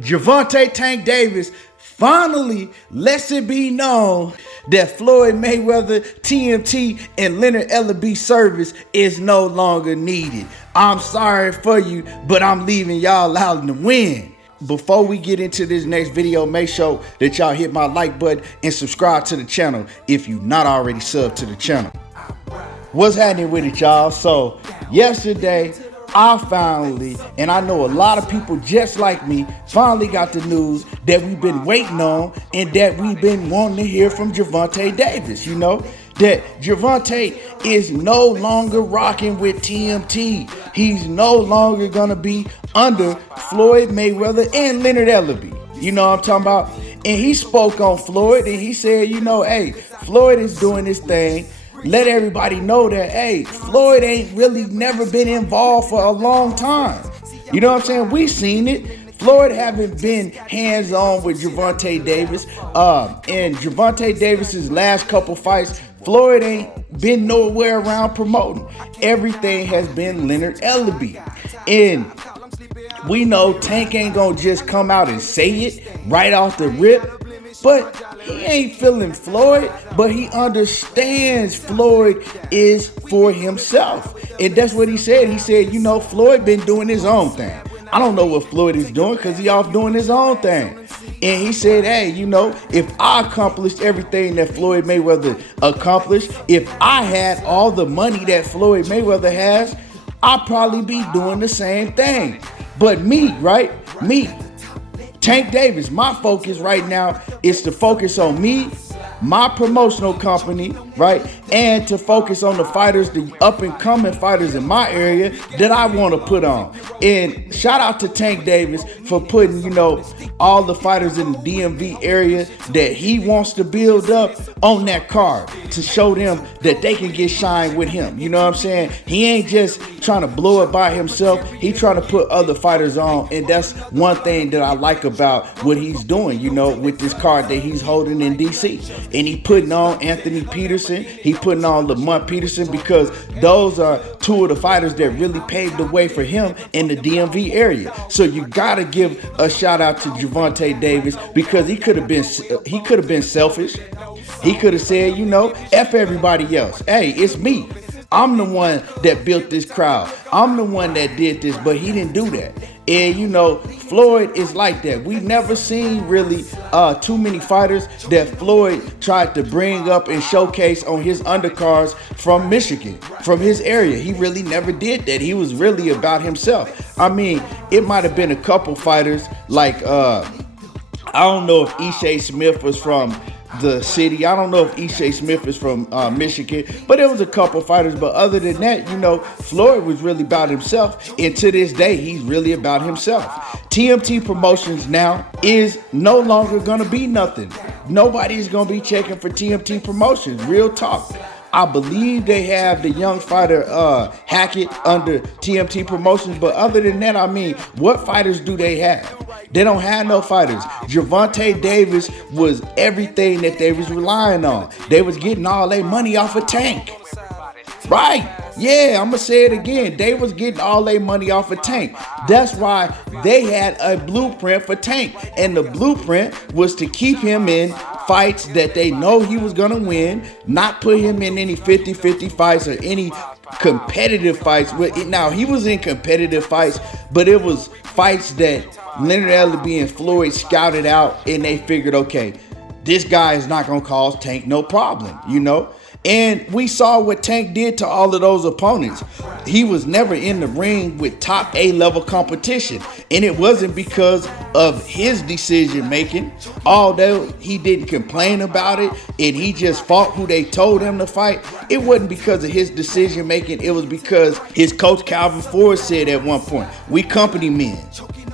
Gervonta Tank Davis finally lets it be known that Floyd Mayweather, TMT, and Leonard Ellerbee service is no longer needed. I'm sorry for you, but I'm leaving y'all out in the wind. Before we get into this next video, make sure that y'all hit my like button and subscribe to the channel if you're not already subbed to the channel. What's happening with it, y'all? So yesterday, I finally, and I know a lot of people just like me, finally got the news that we've been waiting on and that we've been wanting to hear from Gervonta Davis. You know, that Gervonta is no longer rocking with TMT. He's no longer gonna be under Floyd Mayweather and Leonard Ellerbee. You know what I'm talking about? And he spoke on Floyd and he said, you know, hey, Floyd is doing this thing. Let everybody know that, hey, Floyd ain't really never been involved for a long time. You know what I'm saying? We seen it. Floyd haven't been hands-on with Gervonta Davis. In Gervonta Davis's last couple fights, Floyd ain't been nowhere around promoting. Everything has been Leonard Ellerbee. And we know Tank ain't gonna just come out and say it right off the rip. But he ain't feeling Floyd, but he understands Floyd is for himself. And that's what he said. He said, you know, Floyd been doing his own thing. I don't know what Floyd is doing because he off doing his own thing. And he said, hey, you know, if I accomplished everything that Floyd Mayweather accomplished, if I had all the money that Floyd Mayweather has, I'd probably be doing the same thing. But me, right? Me, Tank Davis, my focus right now is to focus on me, my promotional company, right? And to focus on the fighters, the up and coming fighters in my area that I want to put on. And shout out to Tank Davis for putting, you know, all the fighters in the DMV area that he wants to build up on that card to show them that they can get shine with him. You know what I'm saying? He ain't just trying to blow it by himself. He trying to put other fighters on. And that's one thing that I like about what he's doing, you know, with this card that he's holding in DC. And he putting on Anthony Peterson. He putting on Lamont Peterson because those are two of the fighters that really paved the way for him in the DMV area. So you gotta give a shout out to Gervonta Davis because he could have been selfish. He could have said, you know, F everybody else. Hey, it's me. I'm the one that built this crowd. I'm the one that did this, but he didn't do that. And, you know, Floyd is like that. We've never seen really too many fighters that Floyd tried to bring up and showcase on his undercards from Michigan, from his area. He really never did that. He was really about himself. I mean, it might have been a couple fighters like, I don't know if Ishai Smith was from the city. I don't know if Ishai Smith is from Michigan, but it was a couple fighters. But other than that, you know, Floyd was really about himself. And to this day, he's really about himself. TMT Promotions now is no longer going to be nothing. Nobody's going to be checking for TMT Promotions. Real talk. I believe they have the young fighter Hackett under TMT Promotions. But other than that, I mean, what fighters do they have? They don't have no fighters. Gervonta Davis was everything that they was relying on. They was getting all their money off of Tank. Right. Yeah, I'm going to say it again. They was getting all their money off of Tank. That's why they had a blueprint for Tank. And the blueprint was to keep him in fights that they know he was going to win, not put him in any 50-50 fights or any competitive fights. Now, he was in competitive fights, but it was fights that Leonard Ellerbee and Floyd scouted out, and they figured, okay, this guy is not going to cause Tank no problem, you know? And we saw what Tank did to all of those opponents. He was never in the ring with top A-level competition. And it wasn't because of his decision making. Although he didn't complain about it and he just fought who they told him to fight, it wasn't because of his decision making. It was because his coach Calvin Ford said at one point, we company men.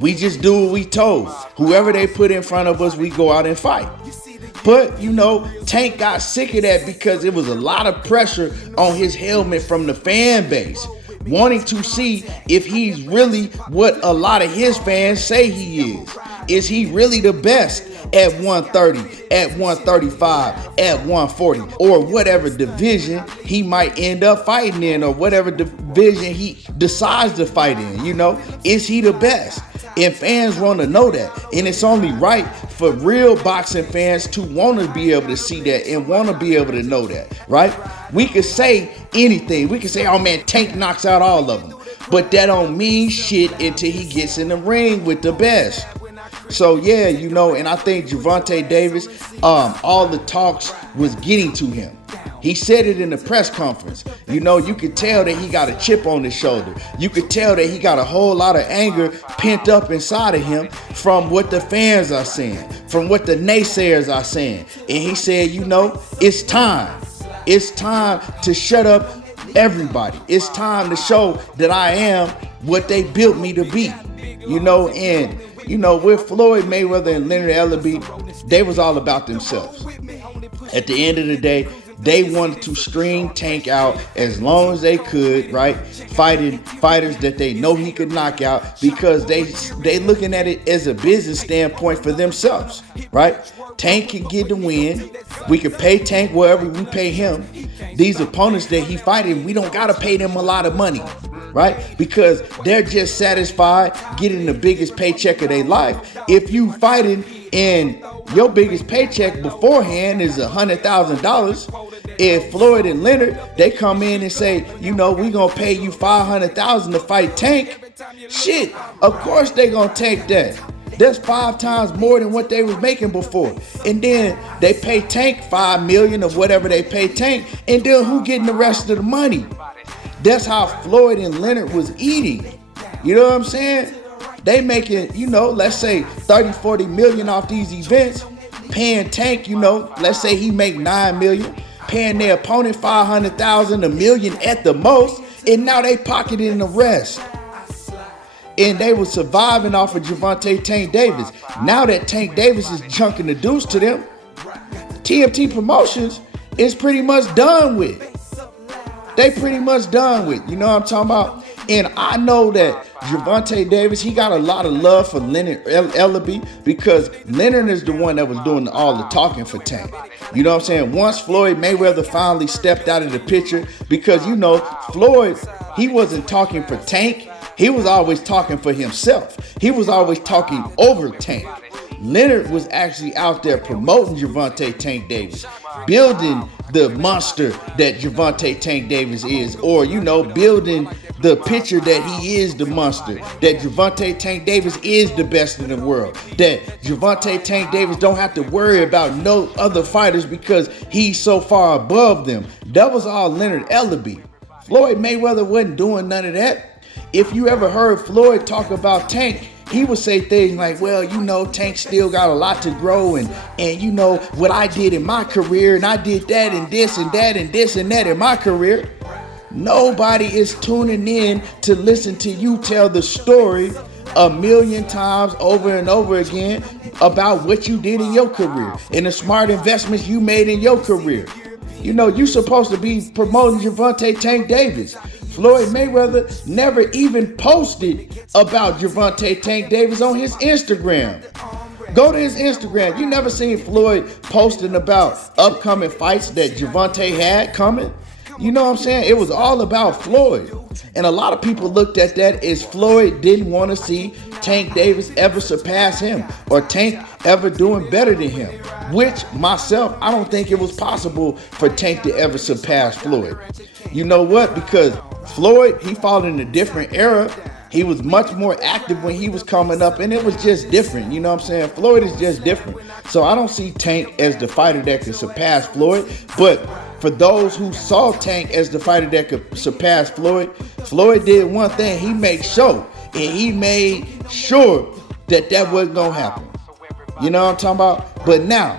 We just do what we told. Whoever they put in front of us, we go out and fight. But, you know, Tank got sick of that because it was a lot of pressure on his helmet from the fan base. wanting to see if he's really what a lot of his fans say he is. Is he really the best at 130, at 135, at 140, or whatever division he might end up fighting in, or whatever division he decides to fight in? Is he the best? And fans want to know that. And it's only right for real boxing fans to want to be able to see that and want to be able to know that, right? We could say anything. We could say, oh man, Tank knocks out all of them. But that don't mean shit until he gets in the ring with the best. So yeah, and I think Gervonta Davis, all the talks was getting to him. He said it in the press conference. You could tell that he got a chip on his shoulder. You could tell that he got a whole lot of anger pent up inside of him from what the fans are saying, from what the naysayers are saying. And he said, it's time. It's time to shut up everybody. It's time to show that I am what they built me to be. With Floyd Mayweather and Leonard Ellerbee, they was all about themselves. At the end of the day, they wanted to string Tank out as long as they could, right? Fighting fighters that they know he could knock out, because they looking at it as a business standpoint for themselves, right? Tank can get the win. We could pay Tank wherever we pay him. These opponents that he fighting, we don't gotta pay them a lot of money, right? Because they're just satisfied getting the biggest paycheck of their life. If you fighting and your biggest paycheck beforehand is $100,000, if Floyd and Leonard, they come in and say, we gonna pay you $500,000 to fight Tank, shit, of course they gonna take that. That's 5 times more than what they was making before. And then they pay Tank $5 million or whatever they pay Tank, and then who getting the rest of the money? That's how Floyd and Leonard was eating. You know what I'm saying? They making, let's say 30, 40 million off these events, paying Tank, let's say he make 9 million, paying their opponent 500,000, $1 million at the most, and now they pocketing the rest. And they were surviving off of Gervonta Tank Davis. Now that Tank Davis is chunking the deuce to them, TMT Promotions is pretty much done with. They pretty much done with. You know what I'm talking about? And I know that Gervonta Davis, he got a lot of love for Leonard Ellerbee, because Leonard is the one that was doing all the talking for Tank. You know what I'm saying? Once Floyd Mayweather finally stepped out of the picture, because Floyd, he wasn't talking for Tank. He was always talking for himself. He was always talking over Tank. Leonard was actually out there promoting Gervonta Tank Davis, building the monster that Gervonta Tank Davis is, or building the picture that he is the monster, that Gervonta Tank Davis is the best in the world, that Gervonta Tank Davis don't have to worry about no other fighters because he's so far above them. That was all Leonard Ellerbee. Floyd Mayweather wasn't doing none of that. If you ever heard Floyd talk about Tank, he would say things like, well, Tank still got a lot to grow, and what I did in my career, and I did that and this and that and this and that in my career. Nobody is tuning in to listen to you tell the story 1,000,000 times over and over again about what you did in your career and the smart investments you made in your career. You're supposed to be promoting Gervonta Tank Davis. Floyd Mayweather never even posted about Gervonta Tank Davis on his Instagram. Go to his Instagram. You never seen Floyd posting about upcoming fights that Gervonta had coming? You know what I'm saying? It was all about Floyd. And a lot of people looked at that as Floyd didn't want to see Tank Davis ever surpass him, or Tank ever doing better than him. Which, myself, I don't think it was possible for Tank to ever surpass Floyd. You know what? Because Floyd, he fought in a different era. He was much more active when he was coming up, and it was just different. You know what I'm saying? Floyd is just different. So I don't see Tank as the fighter that could surpass Floyd. But for those who saw Tank as the fighter that could surpass Floyd, Floyd did one thing. He made sure, and he made sure that wasn't going to happen. You know what I'm talking about? But now,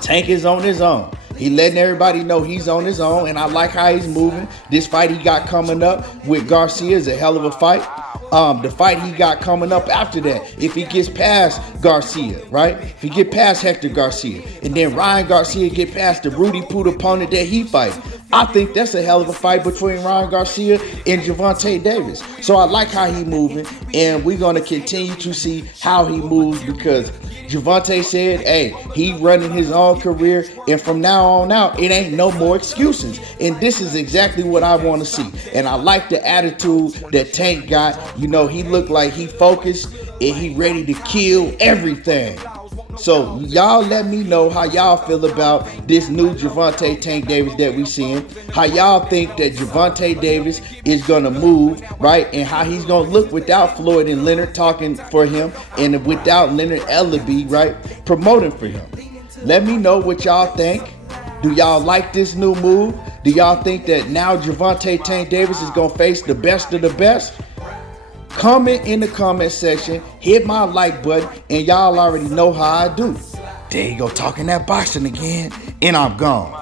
Tank is on his own. He letting everybody know he's on his own, and I like how he's moving. This fight he got coming up with Garcia is a hell of a fight. The fight he got coming up after that, if he gets past Garcia, right? If he get past Hector Garcia, and then Ryan Garcia get past the Rudy Poot opponent that he fight, I think that's a hell of a fight between Ryan Garcia and Gervonta Davis. So I like how he moving, and we're going to continue to see how he moves because Gervonta said, hey, he running his own career, and from now on out, it ain't no more excuses. And this is exactly what I want to see. And I like the attitude that Tank got. You know, he looked like he focused and he ready to kill everything. So y'all let me know how y'all feel about this new Gervonta Tank Davis that we seeing. How y'all think that Gervonta Davis is gonna move, right? And how he's gonna look without Floyd and Leonard talking for him, and without Leonard Ellerbee, right, promoting for him. Let me know what y'all think. Do y'all like this new move? Do y'all think that now Gervonta Tank Davis is gonna face the best of the best? Comment in the comment section, hit my like button, and y'all already know how I do. There you go, talking that boxing again, and I'm gone.